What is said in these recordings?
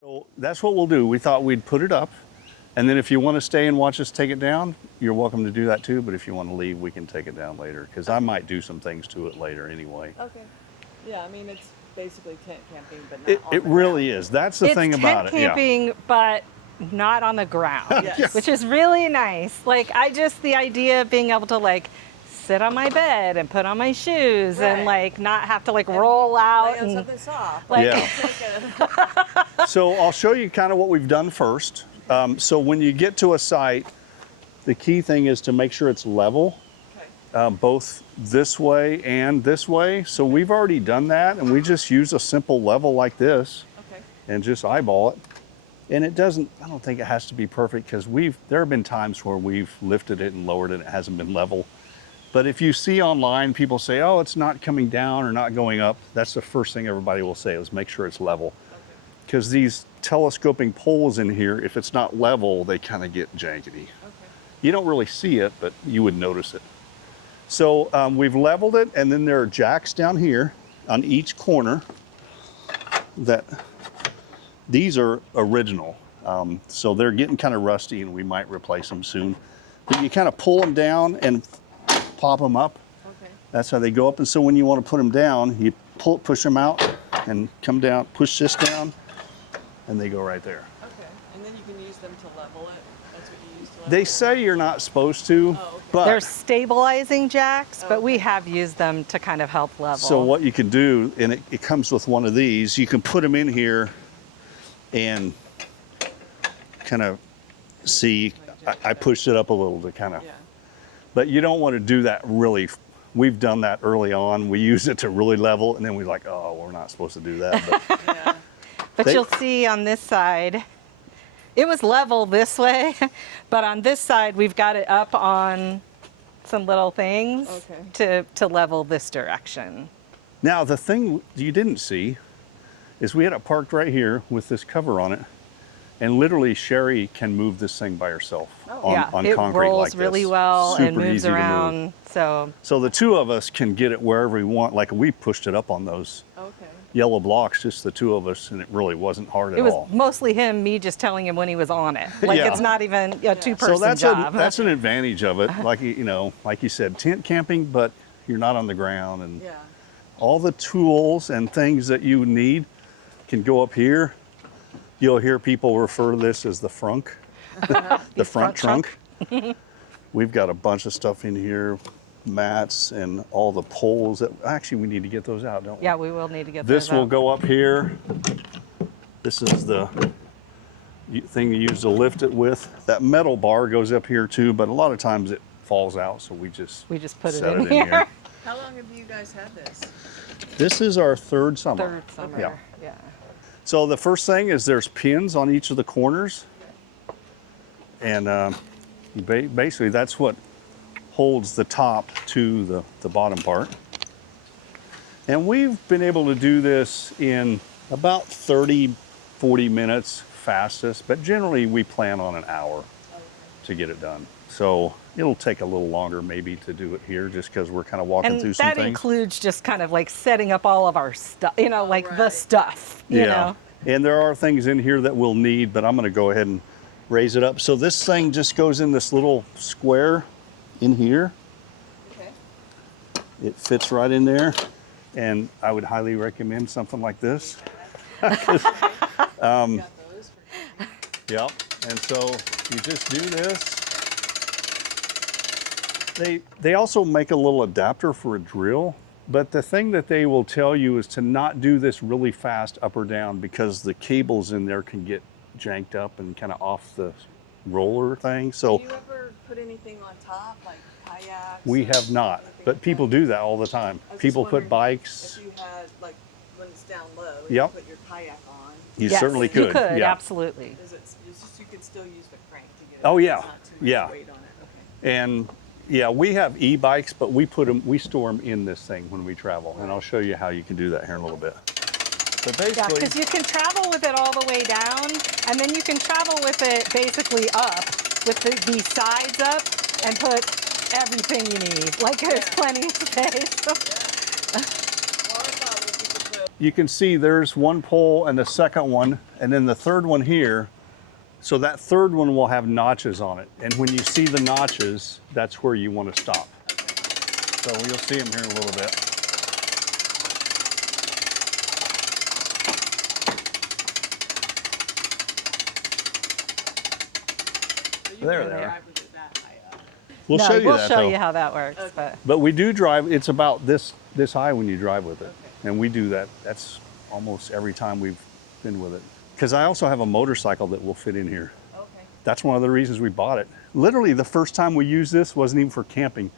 So that's what we'll do. We thought we'd put it up, and then if you want to stay and watch us take it down, you're welcome to do that too. But if you want to leave, we can take it down later, because I might do some things to it later anyway. Okay. Yeah, I mean, it's basically tent camping, but not It really is. That's the thing about it. It's tent camping, but not on the ground, Yes. which is really nice. Like, the idea of being able to like sit on my bed and put on my shoes and like not have to like roll out lay on and something soft. like, Yeah. So I'll show you kind of what we've done first. So when you get to a site, the key thing is to make sure it's level, both this way and this way. So we've already done that, and we just use a simple level like this and just eyeball it. And it doesn't, I don't think it has to be perfect, because there have been times where we've lifted it and lowered it and it hasn't been level. But if you see online, people say, oh, it's not coming down or not going up, that's the first thing everybody will say, is make sure it's level. Because these telescoping poles in here, if it's not level, they kind of get jankety. You don't really see it, but you would notice it. So we've leveled it, and then there are jacks down here on each corner that these are original. So they're getting kind of rusty, and we might replace them soon. But you kind of pull them down and pop them up. That's how they go up. And so when you want to put them down, you push them out and come down, push this down, and they go right there. And then you can use them to level it. That's what you use to level They it. say you're not supposed to, but they're stabilizing jacks, but we have used them to kind of help level. so what you can do, and it comes with one of these, you can put them in here and kind of see, I pushed it up a little to kind of, but you don't want to do that really. We've done that early on. We use it to really level, and then we're like, oh, we're not supposed to do that. But, but you'll see on this side, it was level this way, but on this side, we've got it up on some little things to level this direction. now, the thing you didn't see is we had it parked right here with this cover on it, and literally Sherry can move this thing by herself on it concrete rolls like this. really well and Super moves easy to move. around. So the two of us can get it wherever we want. Like, we pushed it up on those yellow blocks, just the two of us, and it really wasn't hard at it was all. mostly him, me just telling him when he was on it. Like, it's not even a two-person So that's job. that's an advantage of it. Like, like you said, tent camping, but you're not on the ground, and all the tools and things that you need can go up here. You'll hear people refer to this as the frunk, the front trunk. We've got a bunch of stuff in here, mats and all the poles that, actually, we need to get those out, don't we? Yeah, we will need to get those This will out. go up here. This is the thing you use to lift it with. That metal bar goes up here too, but a lot of times it falls out, so we just put it set in it here. How long have you guys had this? This is our third summer. Third summer, yeah. So the first thing is there's pins on each of the corners, and basically that's what holds the top to the bottom part. And we've been able to do this in about 30, 40 minutes fastest, but generally we plan on an hour to get it done. So it'll take a little longer maybe to do it here, just because we're kind of walking through some And that things. includes just kind of like setting up all of our stuff, like the stuff, you know. And there are things in here that we'll need, but I'm going to go ahead and raise it up. So this thing just goes in this little square in here. It fits right in there, and I would highly recommend something like this. Yep. And so you just do this. They also make a little adapter for a drill, but the thing that they will tell you is to not do this really fast up or down, because the cables in there can get janked up and kind of off the roller thing. So do you ever put anything on top, like kayaks? we have not, but people do that all the time. People put bikes. If you had, like, when it's down low, Yep. you put your kayak on. You Yes, certainly could. You could, yeah. absolutely. Is it, it's just, you could still use the crank to get it. Oh, up. yeah. It's not too much Yeah. weight on it. And yeah, we have e-bikes, but we store them in this thing when we travel. And I'll show you how you can do that here in a little bit. But Yeah, basically, because you can travel with it all the way down, and then you can travel with it basically up, with the sides up, and put everything you need. Like, there's plenty of space. Well, I thought if you could put you can see there's one pole and the second one, and then the third one here. So that third one will have notches on it. And when you see the notches, that's where you want to stop. So you'll see them here in a little bit. There they are. We'll show you we'll that show though. you how that works. Okay. But we do drive, it's about this high when you drive with it. And we do that. That's almost every time we've been with it. Because I also have a motorcycle that will fit in here. Okay. That's one of the reasons we bought it. Literally, the first time we used this wasn't even for camping.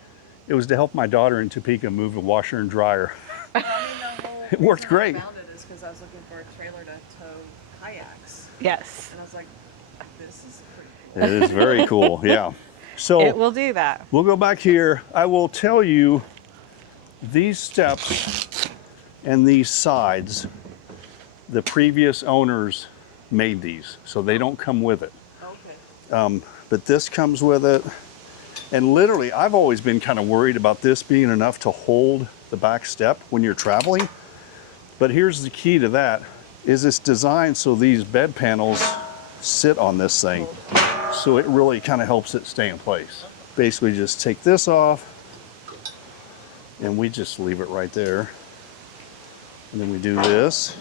It was to help my daughter in Topeka move a washer and dryer. Well, I mean, the whole It worked reason great. I found it is because I was looking for a trailer to tow kayaks. Yes, And I was like, this is pretty cool. It is very cool, yeah. So it will do that. we'll go back here. I will tell you these steps and these sides, the previous owners made these, so they don't come with it. Okay. But this comes with it. And literally, I've always been kind of worried about this being enough to hold the back step when you're traveling. But here's the key to that, is it's designed so these bed panels sit on this thing. So it really kind of helps it stay in place. Basically just take this off and we just leave it right there. And then we do this.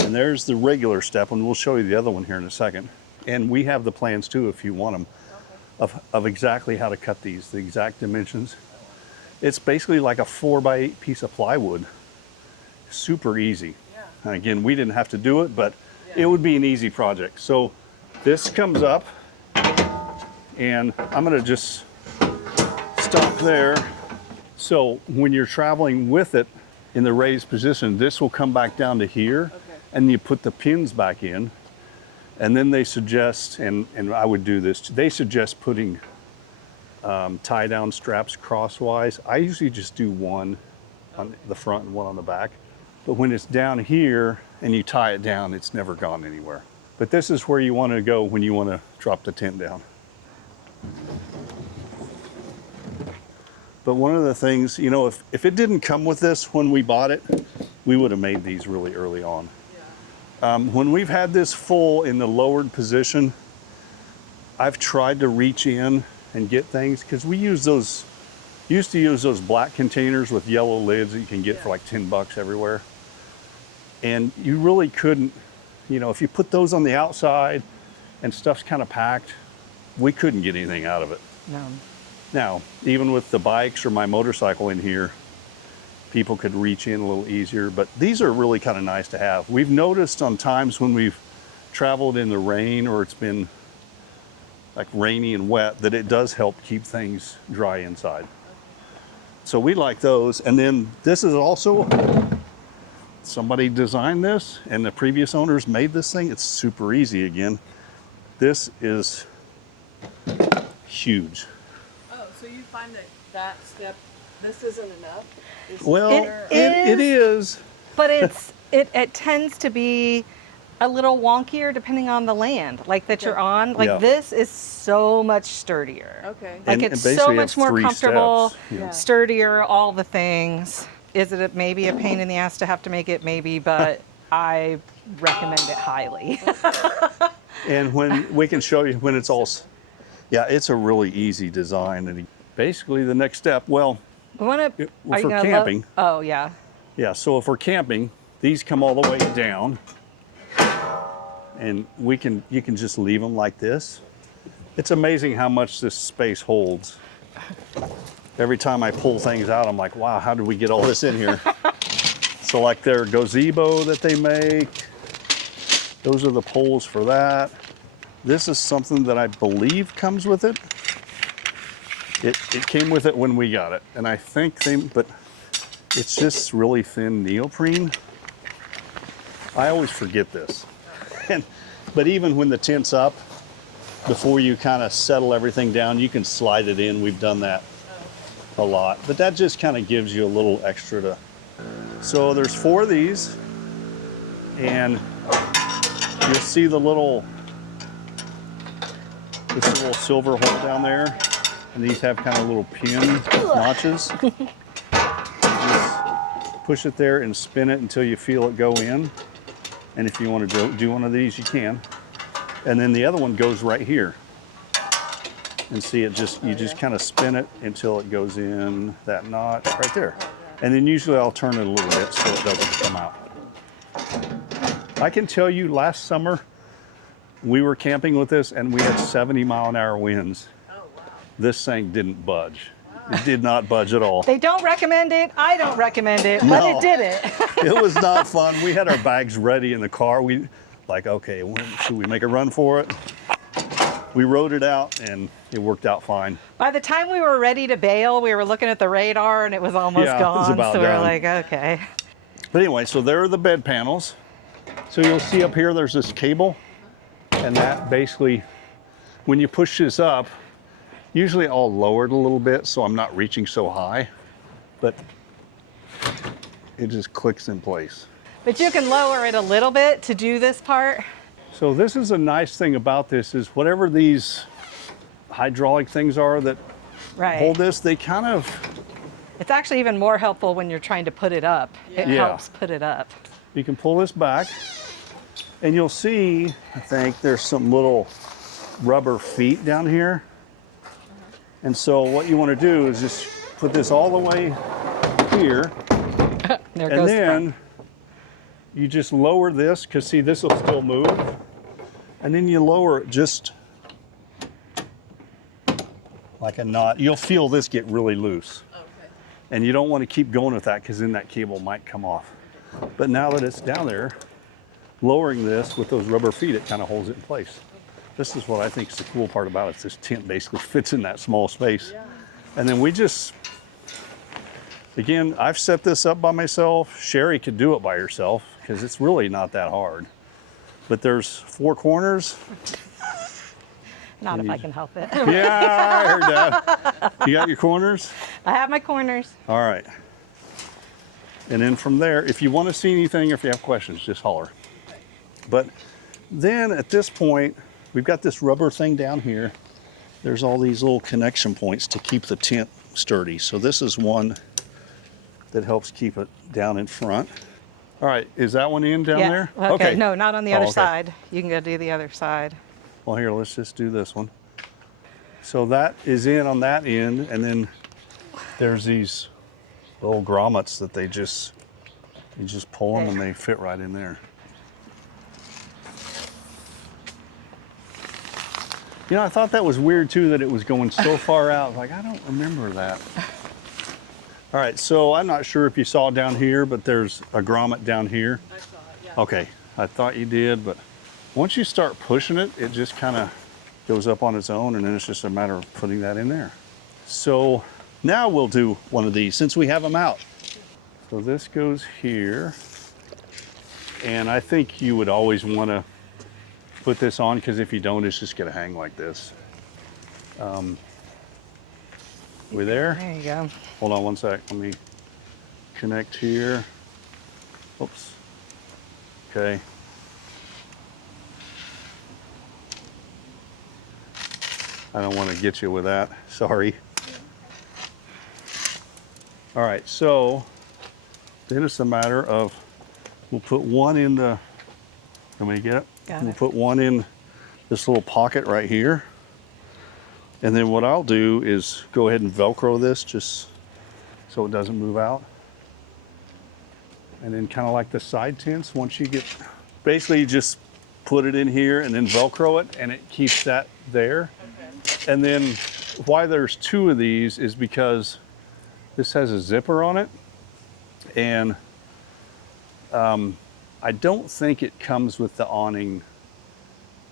And there's the regular step, and we'll show you the other one here in a second. And we have the plans too, if you want them, of exactly how to cut these, the exact dimensions. It's basically like a 4x8 piece of plywood. Super easy. Yeah. And again, we didn't have to do it, but it would be an easy project. So this comes up, and I'm gonna just stop there. So when you're traveling with it in the raised position, this will come back down to here, and you put the pins back in. And then they suggest, and I would do this, they suggest putting tie down straps crosswise. I usually just do one on the front and one on the back. But when it's down here and you tie it down, it's never gone anywhere. But this is where you want to go when you want to drop the tent down. But one of the things, you know, if it didn't come with this when we bought it, we would have made these really early on. When we've had this full in the lowered position, I've tried to reach in and get things, because we used to use those black containers with yellow lids that you can get for like $10 everywhere. And you really couldn't, you know, if you put those on the outside and stuff's kind of packed, we couldn't get anything out of it. No. Now, even with the bikes or my motorcycle in here, people could reach in a little easier, but these are really kind of nice to have. We've noticed on times when we've traveled in the rain or it's been like rainy and wet that it does help keep things dry inside. So we like those. And then this is also, somebody designed this and the previous owners made this thing. It's super easy again. This is huge. Oh, so you find that step, this isn't enough? Well, It it is. But it tends to be a little wonkier depending on the land, like that you're on. Like Yeah. this is so much sturdier. Okay. Like And it's basically so you have much more 3 comfortable, steps, you know. Yeah. sturdier, all the things. Is it maybe a pain in the ass to have to make it? Maybe, but I recommend it highly. And when we can show you when it's all, yeah, it's a really easy design. And basically the next step, well, We want to. for camping. Oh yeah. Yeah, so if we're camping, these come all the way down, and you can just leave them like this. It's amazing how much this space holds. Every time I pull things out, I'm like, wow, how did we get all this in here? So like their GOzeebo that they make, those are the poles for that. This is something that I believe comes with it. It came with it when we got it, and I think but it's just really thin neoprene. I always forget this. But even when the tent's up, before you kind of settle everything down, you can slide it in. We've done that a lot. But that just kind of gives you a little extra to. So there's 4 of these, and you'll see this little silver hole down there. And these have kind of little pin notches. push it there and spin it until you feel it go in. And if you want to do one of these, you can. And then the other one goes right here. And see, it just, you just kind of spin it until it goes in that notch right there. And then usually I'll turn it a little bit so it doesn't come out. I can tell you last summer, we were camping with this and we had 70-mile-an-hour winds. Oh, wow. This thing didn't budge. It did not budge at all. They don't recommend it. I don't recommend it, but No. it did it. It was not fun. We had our bags ready in the car. We like, okay, should we make a run for it? We rode it out and it worked out fine. By the time we were ready to bail, we were looking at the radar and it was almost Yeah, it gone. was about so we were done. like, okay. But anyway, so there are the bed panels. So you'll see up here, there's this cable. And that basically, when you push this up, usually I'll lower it a little bit so I'm not reaching so high. But it just clicks in place. But you can lower it a little bit to do this part. So this is a nice thing about this is whatever these hydraulic things are that Right. hold this, they kind of, It's actually even more helpful when you're trying to put it up. It Yeah. helps put it up. you can pull this back and you'll see, I think there's some little rubber feet down here. And so what you want to do is just put this all the way here There and goes then you just lower this because see this will still move. And then you lower it just like a knot. You'll feel this get really loose. Okay. And you don't want to keep going with that because then that cable might come off. But now that it's down there, lowering this with those rubber feet, it kind of holds it in place. This is what I think is the cool part about it. This tent basically fits in that small space. Yeah. And then we just, again, I've set this up by myself. Sherry could do it by herself because it's really not that hard. But there's 4 corners. Not if I can help it. Yeah, I heard that. You got your corners? I have my corners. All right. And then from there, if you want to see anything or if you have questions, just holler. But then at this point, we've got this rubber thing down here. There's all these little connection points to keep the tent sturdy. So this is one that helps keep it down in front. All right, is that one in down Yeah. there? Okay. No, not on the Oh, other okay. side. You can go do the other side. Well, here, let's just do this one. So that is in on that end, and then there's these little grommets that you just pull them and they fit right in there. You know, I thought that was weird too, that it was going so far out. Like, I don't remember that. All right, so I'm not sure if you saw down here, but there's a grommet down here. I saw it, yeah. Okay, I thought you did, but once you start pushing it, it just kind of goes up on its own, and then it's just a matter of putting that in there. So now we'll do one of these since we have them out. So this goes here, and I think you would always want to put this on because if you don't, it's just going to hang like this. We there? There you go. Hold on one sec. Let me connect here. Oops. Okay. I don't want to get you with that. Sorry. All right, so then it's a matter of we'll put one in the, let me get it? Got We'll it. put one in this little pocket right here. And then what I'll do is go ahead and Velcro this just so it doesn't move out. And then kind of like the side tents, once you get, basically you just put it in here and then Velcro it and it keeps that there. Okay. And then why there's 2 of these is because this has a zipper on it. And I don't think it comes with the awning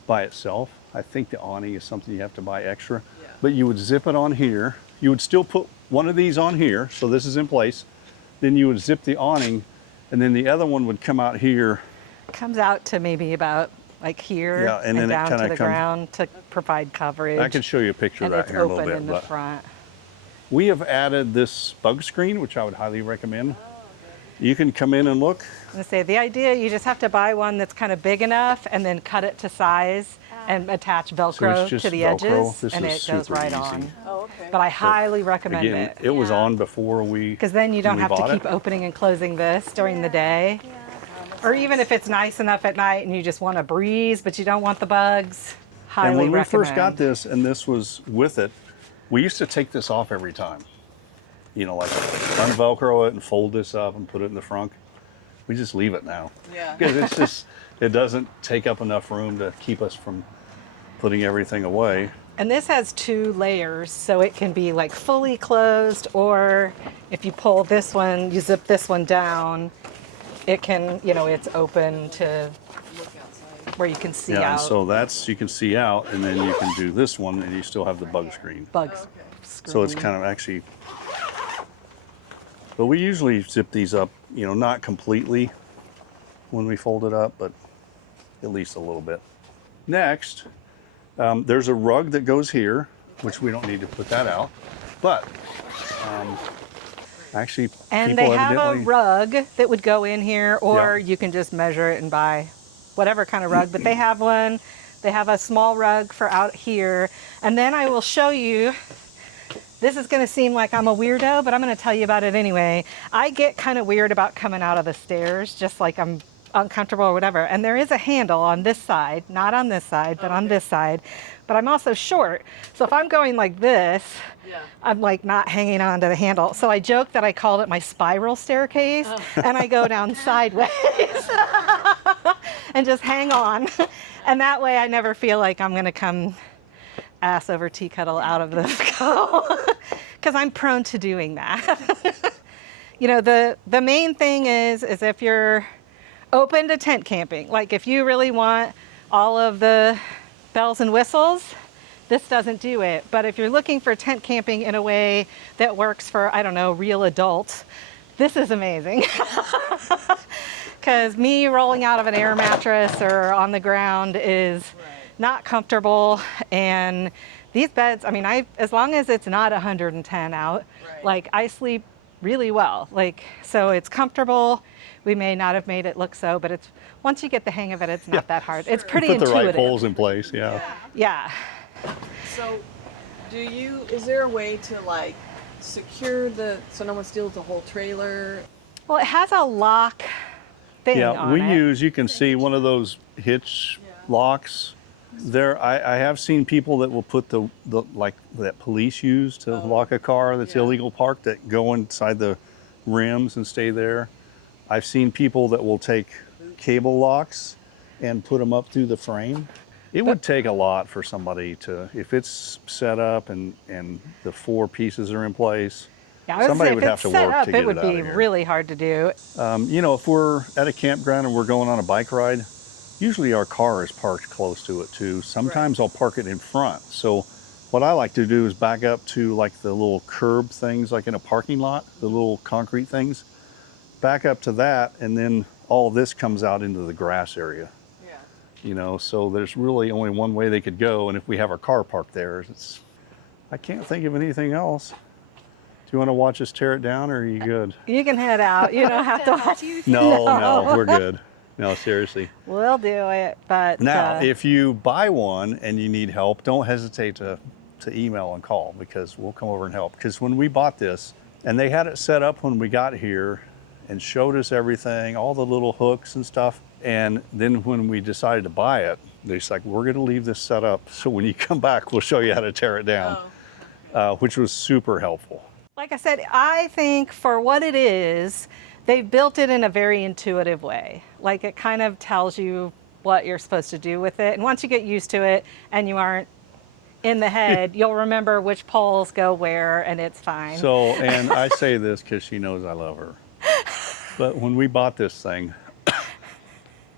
by itself. I think the awning is something you have to buy extra. Yeah. But you would zip it on here. You would still put one of these on here, so this is in place. Then you would zip the awning, and then the other one would come out here. Comes out to maybe about like here Yeah, and then it down kinda to the comes- ground to provide coverage. I can show you a picture and right it's here in a open little in bit. the But front. we have added this bug screen, which I would highly recommend. You can come in and look. I'm gonna say the idea, you just have to buy one that's kind of big enough and then cut it to size and attach Velcro just to the Velcro. edges, This and is it goes super right easy. on. Oh, okay. But I highly recommend Again, it. it was Yeah. on before we. Because then you don't we have to bought keep it. opening and closing this during the day. Yeah. Or even if it's nice enough at night and you just want a breeze, but you don't want the bugs, highly And when we recommend. first got this, and this was with it, we used to take this off every time. You know, like unvelcro it and fold this up and put it in the front. We just leave it now. Yeah. Because it's just, it doesn't take up enough room to keep us from putting everything away. And this has 2 layers, so it can be like fully closed, or if you pull this one, you zip this one down, it can, you know, it's open to Look outside. where you can see Yeah, out and so that's, you can see out, and then you can do this one, and you still have the bug screen. bugs. Okay. So it's kind of actually, but we usually zip these up, you know, not completely when we fold it up, but at least a little bit. Next, there's a rug that goes here, which we don't need to put that out, but actually And people they have a evidently, rug that would go in here, or Yeah. you can just measure it and buy whatever kind of rug. But they have one. They have a small rug for out here. And then I will show you. This is going to seem like I'm a weirdo, but I'm going to tell you about it anyway. I get kind of weird about coming out of the stairs, just like I'm uncomfortable or whatever. And there is a handle on this side, not on this side, but on this side. But I'm also short. So if I'm going like this, Yeah. I'm like not hanging on to the handle. So I joke that I called it my spiral staircase, and I go down sideways and just hang on. And that way I never feel like I'm going to come ass over tea kettle out of the go, because I'm prone to doing that. You know, the main thing is if you're open to tent camping, like if you really want all of the bells and whistles, this doesn't do it. But if you're looking for tent camping in a way that works for, I don't know, real adults, this is amazing. Because me rolling out of an air mattress or on the ground is not comfortable. And these beds, I mean, as long as it's not 110 out, Right. like I sleep really well. Like, so it's comfortable. We may not have made it look so, but it's, once you get the hang of it, it's not that hard. It's pretty put the intuitive. right poles in place, yeah. Yeah. So, is there a way to like secure so no one steals the whole trailer? Well, it has a lock thing Yeah, on we it. use, you can see one of those hitch locks. There, I have seen people that will put the like that police use to lock a car that's yeah. illegal parked, that go inside the rims and stay there. I've seen people that will take cable locks and put them up through the frame. It would take a lot for somebody to, if it's set up and the 4 pieces are in place. Yeah, I would somebody say would if have it's to set work up, to get it would it out be of here. really hard to do. You know, if we're at a campground and we're going on a bike ride, usually our car is parked close to it too. Sometimes I'll park it in front. So what I like to do is back up to like the little curb things, like in a parking lot, the little concrete things, back up to that, and then all this comes out into the grass area. Yeah. You know, so there's really only one way they could go, and if we have our car parked there, I can't think of anything else. Do you want to watch us tear it down, or are you good? You can head out. You don't have to watch. No, we're good. No, seriously. We'll do it. But Now, if you buy one and you need help, don't hesitate to email and call, because we'll come over and help. Because when we bought this, and they had it set up when we got here and showed us everything, all the little hooks and stuff. And then when we decided to buy it, they're just like, we're going to leave this set up, so when you come back, we'll show you how to tear it down, which was super helpful. like I said, I think for what it is, they've built it in a very intuitive way. Like it kind of tells you what you're supposed to do with it. And once you get used to it and you aren't in the head, you'll remember which poles go where, and it's fine. So, and I say this because she knows I love her. But when we bought this thing,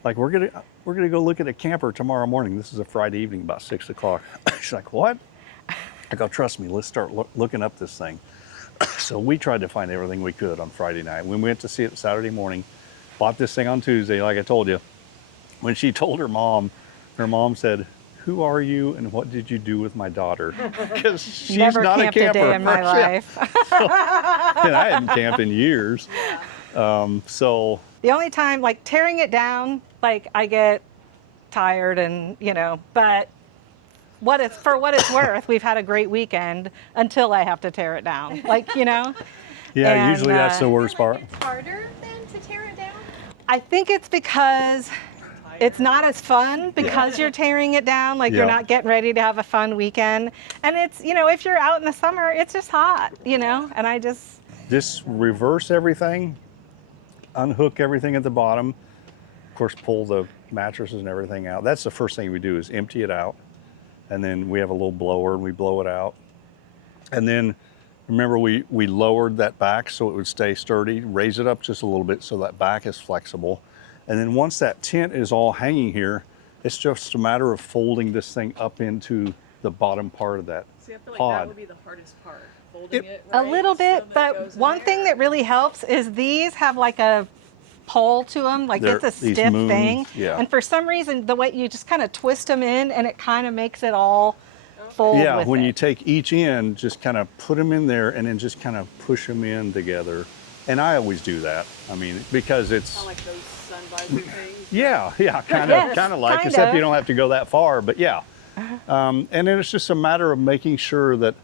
like we're gonna go look at a camper tomorrow morning. This is a Friday evening, about 6 o'clock. She's like, what? I go, trust me, let's start looking up this thing. So we tried to find everything we could on Friday night. We went to see it Saturday morning, bought this thing on Tuesday, like I told you. When she told her mom said, who are you and what did you do with my daughter? Because she's Never not camped a camper. a day in my life. And I hadn't camped in years. So The only time, like tearing it down, like I get tired and, but for what it's worth, we've had a great weekend until I have to tear it down. yeah, And, usually that's the worst Feel like part. it's harder then to tear it down? I think it's because it's not as fun because you're tearing it down, like you're Yeah. not getting ready to have a fun weekend. And it's, if you're out in the summer, it's just hot, and I just, Just reverse everything, unhook everything at the bottom. Of course, pull the mattresses and everything out. That's the first thing we do is empty it out. And then we have a little blower and we blow it out. And then remember we lowered that back so it would stay sturdy, raise it up just a little bit so that back is flexible. And then once that tent is all hanging here, it's just a matter of folding this thing up into the bottom part of that See, I feel like pod. that would be the hardest part, folding it a right, little bit, so that it but goes in one there. thing that really helps is these have like a pole to them, like They're- it's a these stiff moons, thing. yeah. And for some reason, the way you just kind of twist them in and it kind of makes it all fold Yeah, with when it. you take each end, just kind of put them in there and then just kind of push them in together. And I always do that. I mean, because it's, Kind of like those sun visor things. yeah, kind Yes, of like, kind except of. you don't have to go that far, but yeah. And then it's just a matter of making sure that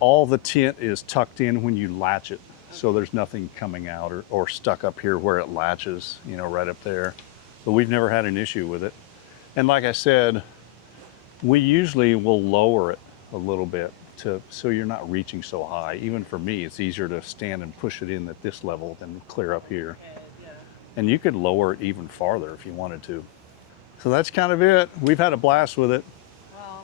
all the tent is tucked in when you latch it. So there's nothing coming out or stuck up here where it latches, right up there. But we've never had an issue with it. And like I said, we usually will lower it a little bit so you're not reaching so high. Even for me, it's easier to stand and push it in at this level than clear up here. Yeah. And you could lower it even farther if you wanted to. So that's kind of it. We've had a blast with it.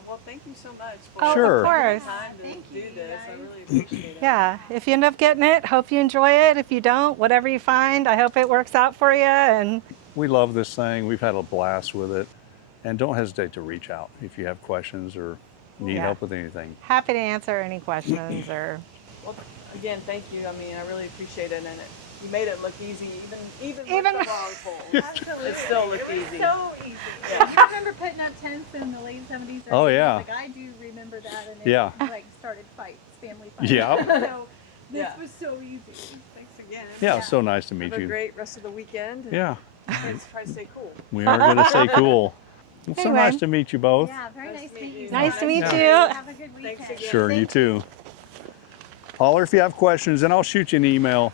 Well, thank you so much for Oh, Sure. of course. time to Thank do you, this. I guys. really appreciate it. Yeah, if you end up getting it, hope you enjoy it. If you don't, whatever you find, I hope it works out for you. And We love this thing. We've had a blast with it. And don't hesitate to reach out if you have questions or need Yeah. help with anything. happy to answer any questions or. Well, again, thank you. I mean, I really appreciate it, and you made it look easy, even Even- with the long pole. Absolutely. It still looked It was easy. so easy. Yeah. You remember putting up tents in the late 70s? Oh, early 80s? yeah. Like I do remember that, and Yeah. it like started fights, family fights. Yeah. So this Yeah. was so easy. Thanks again. Yeah, it's so nice to meet Have a you. great rest of the weekend. And Yeah, try to stay cool. we are going to stay cool. It's so Anyway. nice to meet you both. Yeah, very nice to meet you. Nice to meet Yeah. you. Have a good weekend. Thanks again. Sure, you too. Holler if you have questions, and I'll shoot you an email.